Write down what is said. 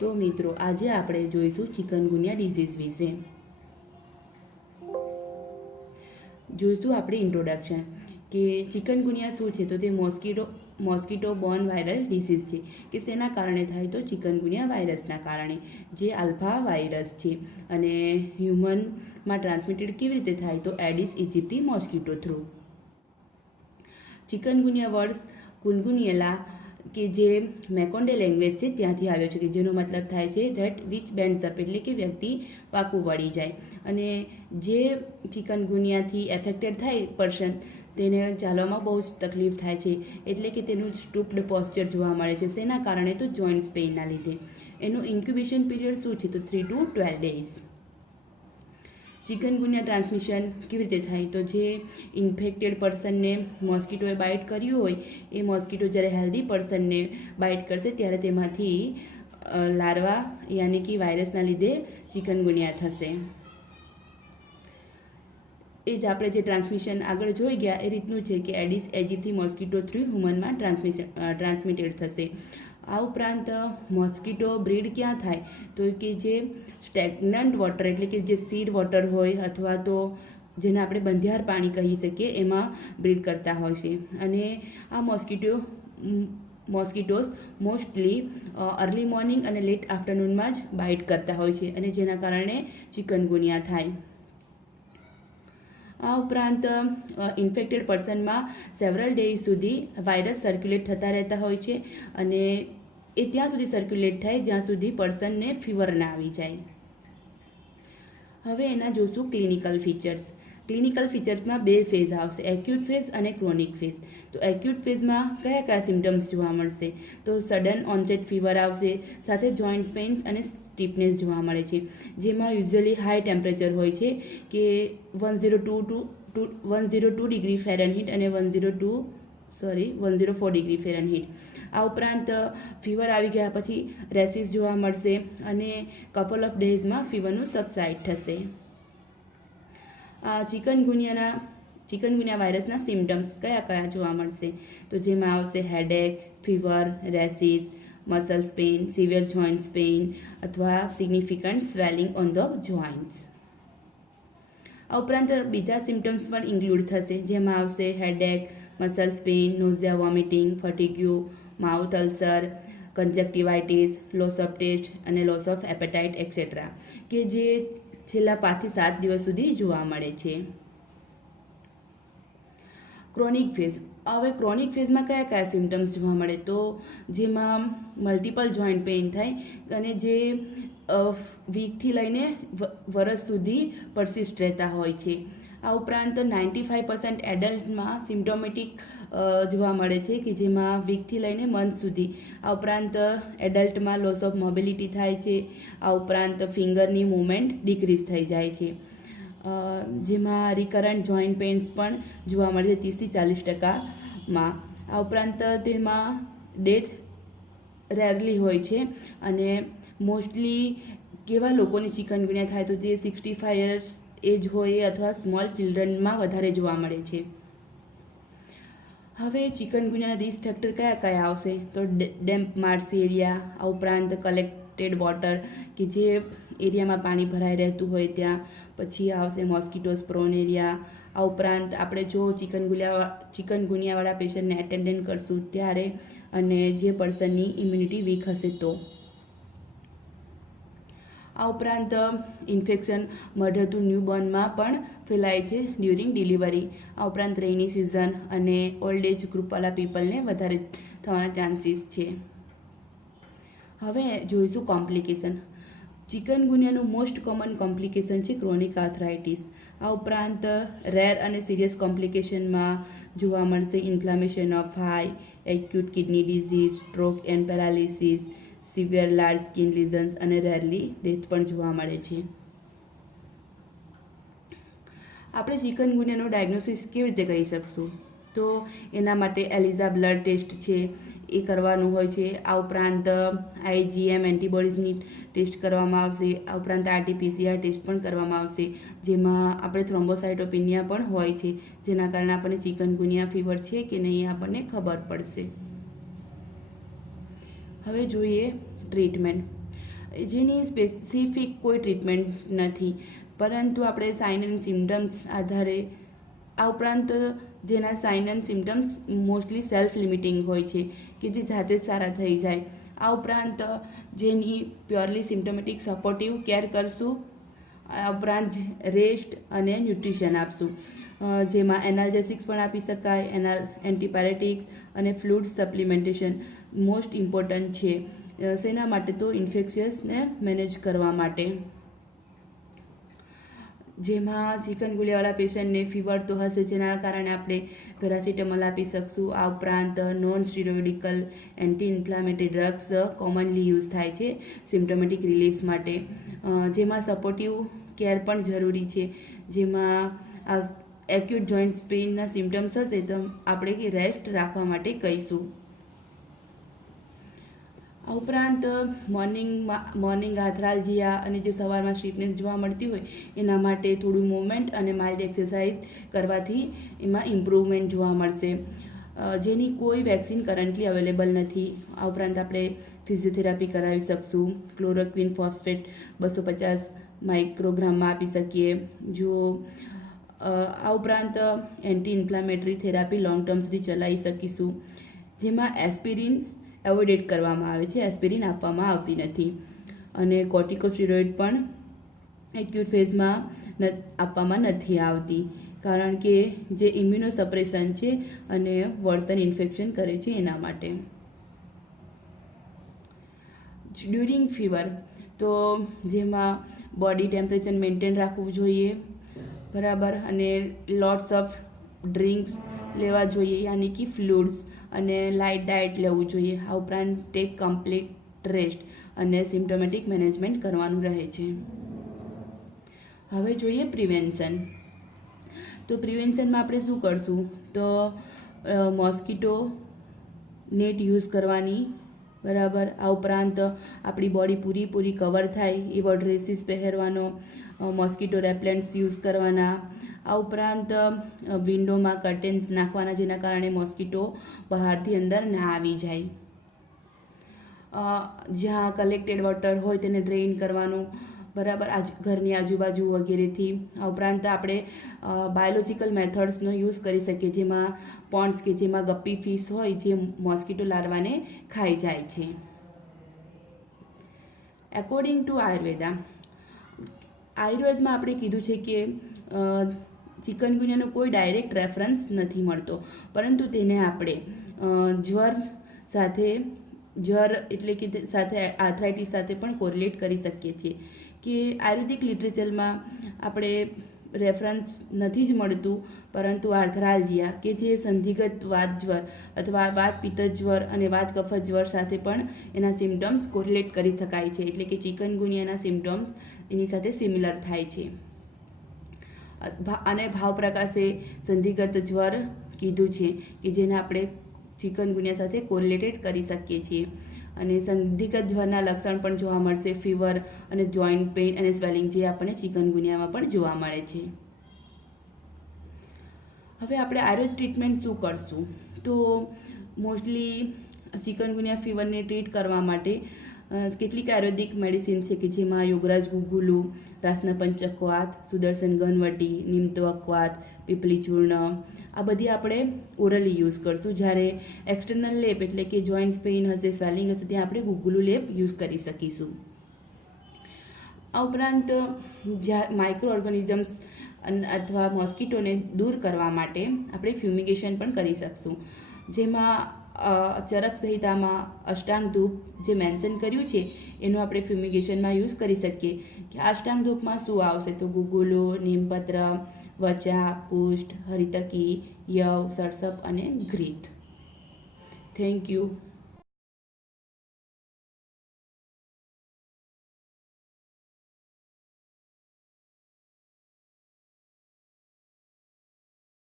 તો મિત્રો આજે આપણે જોઈશું ચિકનગુનિયા ડિઝીઝ વિશે. જોઈશું આપણે ઇન્ટ્રોડક્શન કે ચિકનગુનિયા શું છે. તો તે મોસ્કીટો બોર્ન વાયરલ ડિસીઝ છે કે શેના કારણે થાય તો ચિકનગુનિયા વાયરસના કારણે, જે આલ્ફા વાયરસ છે. અને હ્યુમનમાં ટ્રાન્સમિટેડ કેવી રીતે થાય તો Aedes aegypti mosquito through. Chikungunya words કુનગુનિયેલા કે જે મેકોન્ડે લેંગ્વેજ છે ત્યાંથી આવ્યો છે, કે જેનો મતલબ થાય છે ધેટ વિચ બેન્ડ્સ અપ, એટલે કે વ્યક્તિ પાકું વળી જાય. અને જે ચિકનગુનિયાથી એફેક્ટેડ થાય પર્સન, તેને ચાલવામાં બહુ જ તકલીફ થાય છે, એટલે કે તેનું સ્ટૂપ્ડ પોસ્ચર જોવા મળે છે. શેના કારણે તો જોઇન્ટ્સ પેઇનના લીધે. એનું ઇન્ક્યુબેશન પીરિયડ શું છે તો 3 to 12 days. ચિકનગુનિયા ટ્રાન્સમિશન કેવી રીતે થાય તો જે ઇન્ફેક્ટેડ પર્સનને મોસ્કીટોએ બાઇટ કર્યું હોય, એ મોસ્કીટો જ્યારે હેલ્ધી પર્સનને બાઇટ કરશે ત્યારે તેમાંથી લાર્વા યાની કે વાયરસના લીધે ચિકનગુનિયા થશે. એ જ આપણે જે ટ્રાન્સમિશન આગળ જોઈ ગયા એ રીતનું છે કે એડિસ એજિપ્ટી મોસ્કીટો થ્રુ હ્યુમનમાં ટ્રાન્સમિટેડ થશે. આ ઉપરાંત મોસ્કીટો બ્રીડ ક્યાં થાય તો કે જે સ્ટેગ્નન્ટ વોટર, એટલે કે જે સ્થિર વોટર હોય અથવા તો જેને આપણે બંધિયાર પાણી કહી શકીએ, એમાં બ્રીડ કરતા હોય છે. અને આ મોસ્કીટોસ મોસ્ટલી અર્લી મોર્નિંગ અને લેટ આફ્ટરનૂનમાં જ બાઇટ કરતા હોય છે, અને જેના કારણે ચિકનગુનિયા થાય. આ ઉપરાંત ઇન્ફેક્ટેડ પર્સનમાં સેવરલ ડેઝ સુધી વાયરસ સર્ક્યુલેટ થતા રહેતા હોય છે, અને એ ત્યાં સુધી સર્ક્યુલેટ થાય જ્યાં સુધી પર્સનને ફીવર ના આવી જાય. હવે એના જોશું ક્લિનિકલ ફીચર્સ. ક્લિનિકલ ફીચર્સમાં 2 ફેઝ આવશે, એક્યુટ ફેઝ અને ક્રોનિક ફેઝ. તો એક્યુટ ફેઝમાં કયા કયા સિમ્ટમ્સ જોવા મળશે તો સડન ઓનસેટ ફીવર આવશે, સાથે જોઇન્ટ્સ પેઇન્સ અને સ્ટીફનેસ જોવા મળે છે, જેમાં યુઝ્યુઅલી હાઈ ટેમ્પરેચર હોય છે કે 102 ડિગ્રી ફેરનહીટ અને 104 ડિગ્રી ફેરનહીટ. આ ઉપરાંત ફીવર આવી ગયા પછી રેસિસ જોવા મળશે, અને કપલ ઓફ ડેઝમાં ફીવરનું સબસાઇડ થશે. ચિકનગુનિયા વાયરસના સિમ્ટમ્સ કયા કયા જોવા મળશે તો જેમાં આવશે headache, fever, rashes, muscles pain, severe joints pain અથવા significant swelling on the joints. આ ઉપરાંત બીજા સિમ્ટમ્સ પણ ઇન્ક્લુડ થશે, જેમાં આવશે headache, muscles pain, nausea, vomiting, fatigue, mouth ulcer, conjunctivitis, loss of taste અને લોસ ઓફ એપેટાઇટ એક્સેટ્રા, કે જે છેલ્લા 5 થી 7 દિવસ સુધી જોવા મળે છે. Chronic phase. હવે ક્રોનિક ફેઝમાં કયા કયા સિમ્ટમ્સ જોવા મળે તો જેમાં મલ્ટિપલ જોઈન્ટ પેઇન થાય, અને જે વીકથી લઈને વર્ષ સુધી પરસિસ્ટ રહેતા હોય છે. આ ઉપરાંત 95% એડલ્ટમાં સિમ્ટોમેટિક જોવા મળે છે, કે જેમાં વીકથી લઈને મંથ સુધી. આ ઉપરાંત એડલ્ટમાં લોસ ઓફ મોબિલિટી થાય છે. આ ઉપરાંત ફિંગરની મૂવમેન્ટ ડિક્રીઝ થઈ જાય છે, જેમાં રિકરન્ટ જોઈન્ટ પેઇન્સ પણ જોવા મળે છે 30-40%. આ ઉપરાંત તેમાં ડેથ રેરલી હોય છે, અને મોસ્ટલી કેવા લોકોની ચિકનગુનિયા થાય તો જે 65 યર્સ એજ હોય અથવા સ્મોલ ચિલ્ડ્રનમાં વધારે જોવા મળે છે. હવે ચિકનગુનિયાના રિસ્ક ફેક્ટર કયા કયા આવશે તો ડેમ્પ માર્સી એરિયા, આ ઉપરાંત કલેક્ટેડ વોટર, કે જે એરિયામાં પાણી ભરાઈ રહેતું હોય ત્યાં. પછી આવશે મોસ્કીટોસ પ્રોન એરિયા. આ ઉપરાંત આપણે જો ચિકનગુનિયાવાળા પેશન્ટને એટેન્ડન્ટ કરશું ત્યારે, અને જે પર્સનની ઇમ્યુનિટી વીક હશે તો. આ ઉપરાંત ઇન્ફેક્શન મધર ટુ ન્યૂબોર્નમાં પણ ફેલાય છે ડ્યુરિંગ ડિલિવરી. આ ઉપરાંત રેઇની સિઝન અને ઓલ્ડ એજ ગ્રુપવાળા પીપલને વધારે થવાના ચાન્સીસ છે. હવે જોઈશું કોમ્પ્લિકેશન. ચિકનગુનિયાનું મોસ્ટ કોમન કોમ્પ્લિકેશન છે ક્રોનિક આર્થરાઇટિસ. આ ઉપરાંત રેર અને સિરિયસ કોમ્પ્લિકેશનમાં જોવા મળશે ઇન્ફ્લામેશન ઓફ હાઈ, acute kidney disease, stroke and paralysis, severe large skin lesions, અને રેરલી ડેથ પણ જોવા મળે છે. આપણે ચિકનગુનિયાનો ડાયગ્નોસિસ કેવી રીતે કરી શકશું તો એના માટે એલિઝા બ્લડ ટેસ્ટ છે એ કરવાનું હોય છે. આ ઉપરાંત IgM એન્ટીબોડીઝની ટેસ્ટ કરવામાં આવશે. આ ઉપરાંત RT-PCR ટેસ્ટ પણ કરવામાં આવશે, જેમાં આપણે થ્રોમ્બોસાઇટોપિનિયા પણ હોય છે, જેના કારણે આપણને ચિકનગુનિયા ફીવર છે કે નહીં આપણને ખબર પડશે. હવે જોઈએ ટ્રીટમેન્ટ. જેની સ્પેસિફિક કોઈ ટ્રીટમેન્ટ નથી, પરંતુ આપણે સાઇન એન્ડ સિમ્ટમ્સ આધારે આ ઉપરાંત જેના sign and symptoms mostly self limiting હોય છે કે જે જાતે જ સારા થઈ જાય. આ ઉપરાંત જેની પ્યોરલી સિમ્ટમેટિક સપોર્ટિવ કેર કરશું. આ ઉપરાંત રેસ્ટ અને ન્યુટ્રિશન આપશું, જેમાં એનાલ્જેસિક્સ પણ આપી શકાય. એન્ટીપાયરેટિક્સ અને ફ્લૂઇડ સપ્લિમેન્ટેશન મોસ્ટ ઇમ્પોર્ટન્ટ છે. શેના માટે? તો ઇન્ફેક્શિયસને મેનેજ કરવા માટે. જેમાં ચિકનગુનિયાવાળા પેશન્ટને ફીવર તો હશે, જેના કારણે આપણે પેરાસિટામોલ આપી શકશું. આ ઉપરાંત non steroidical anti inflammatory drugs commonly use થાય છે સિમ્ટમેટિક રિલીફ માટે, જેમાં સપોર્ટિવ કેર પણ જરૂરી છે. જેમાં આ એક્યુટ જોઇન્ટ પેઇનના સિમ્ટમ્સ હશે તો આપણે રેસ્ટ રાખવા માટે કહીશું. આ ઉપરાંત મોર્નિંગ આર્થ્રાલ્જિયા અને જે સવારમાં સ્ટીફનેસ જોવા મળતી હોય એના માટે થોડું મૂવમેન્ટ અને માઇલ્ડ એક્સરસાઇઝ કરવાથી એમાં ઇમ્પ્રુવમેન્ટ જોવા મળશે, જેની કોઈ વેક્સિન કરન્ટલી અવેલેબલ નથી. આ ઉપરાંત આપણે ફિઝિયોથેરાપી કરાવી શકશું. ક્લોરોક્વિન ફોસ્ફેટ 250 માઇક્રોગ્રામમાં આપી શકીએ. આ ઉપરાંત anti inflammatory therapy long term સુધી ચલાવી શકીશું, જેમાં એસ્પિરિન એવોઇડેડ કરવામાં આવે છે, એસ્પિરિન આપવામાં આવતી નથી. અને કોર્ટિકોસ્ટેરોઇડ પણ એક્યુટ ફેઝમાં આપવામાં નથી આવતી, કારણ કે જે ઇમ્યુનોસપ્રેશન છે અને વર્સન ઇન્ફેક્શન કરે છે એના માટે. ડ્યુરિંગ ફીવર તો જેમાં બોડી ટેમ્પરેચર મેન્ટેન રાખવું જોઈએ, બરાબર, અને લોટ્સ ઓફ ડ્રિંક્સ લેવા જોઈએ, યાની કે ફ્લૂઇડ્સ, અને લાઇટ ડાયટ લેવું જોઈએ. આ ઉપરાંત ટેક કમ્પ્લીટ રેસ્ટ અને સિમ્ટમેટિક મેનેજમેન્ટ કરવાનું રહે છે. હવે જોઈએ પ્રિવેન્શન. તો પ્રિવેન્શનમાં આપણે શું કરશું? તો મોસ્કીટો નેટ યુઝ કરવાની, બરાબર. આ ઉપરાંત આપણી બોડી પૂરી કવર થાય એવો ડ્રેસીસ પહેરવાનો, મોસ્કીટો રેપલેન્ટ્સ યુઝ કરવાના. આ ઉપરાંત વિન્ડોમાં કર્ટેન્સ નાખવાના, જેના કારણે મોસ્કીટો બહારથી અંદર ના આવી જાય. જ્યાં કલેક્ટેડ વોટર હોય તેને ડ્રેઇન કરવાનું, બરાબર, ઘરની આજુબાજુ વગેરેથી. આ ઉપરાંત આપણે બાયોલોજિકલ મેથડ્સનો યુઝ કરી શકીએ, જેમાં પોન્ડ્સ કે જેમાં ગપ્પી ફિશ હોય જે મોસ્કીટો લાર્વાને ખાઈ જાય છે. એકોર્ડિંગ ટુ આયુર્વેદમાં આપણે કીધું છે કે ચિકનગુનિયાનો કોઈ ડાયરેક્ટ રેફરન્સ નથી મળતો, પરંતુ તેને આપણે જ્વર એટલે કે સાથે આર્થરાઇટિસ સાથે પણ કોરિલેટ કરી શકીએ છીએ. કે આયુર્વેદિક લિટરેચરમાં આપણે રેફરન્સ નથી જ મળતું, પરંતુ આર્થરાલ્જિયા કે જે સંધિગત વાત જ્વર અથવા વાત પિત્ત જ્વર અને વાત કફ જ્વર સાથે પણ એના સિમ્ટમ્સ કોરિલેટ કરી શકાય છે. એટલે કે ચિકનગુનિયાના સિમ્ટમ્સ એની સાથે સિમિલર થાય છે. અને ભાવપ્રકાશે સંધિગત જ્વર કીધું છે કે જેને આપણે ચિકનગુનિયા સાથે કોરિલેટેડ કરી શકીએ છીએ. અને સંધિગત જ્વરના લક્ષણ પણ જોવા મળશે, ફીવર અને જોઈન્ટ પેઇન અને સ્વેલિંગ, જે આપણને ચિકનગુનિયામાં પણ જોવા મળે છે. હવે આપણે આયુર્વેદ ટ્રીટમેન્ટ શું કરશું? તો મોસ્ટલી ચિકનગુનિયા ફીવરને ટ્રીટ કરવા માટે કેટલીક આયુર્વેદિક મેડિસિન છે કે જેમાં યોગરાજ ગુગુલુ, રાસના પંચકવાત, સુદર્શન ઘનવટી, નિમતોઅકવાત, પીપલી ચૂર્ણ, આ બધી આપણે ઓરલી યુઝ કરશું. જ્યારે એક્સટર્નલ લેપ એટલે કે જોઇન્ટ્સ પેઇન હશે, સ્વેલિંગ હશે, ત્યાં આપણે ગુગુલુ લેપ યુઝ કરી શકીશું. આ ઉપરાંત માઇક્રો ઓર્ગેનિઝમ્સ અથવા મોસ્કીટોને દૂર કરવા માટે આપણે ફ્યુમિગેશન પણ કરી શકશું. જેમાં ચરક સંહિતામાં અષ્ટાંગ ધૂપ જે મેન્શન કર્યું છે એનો આપણે ફ્યુમિગેશનમાં યુઝ કરી શકીએ. કે અષ્ટાંગ ધૂપમાં શું આવશે? તો ગુગુલો, નીમપત્ર, વચા, કુષ્ઠ, હરિતકી, યવ, સરસપ અને ઘ્રીત. Thank you.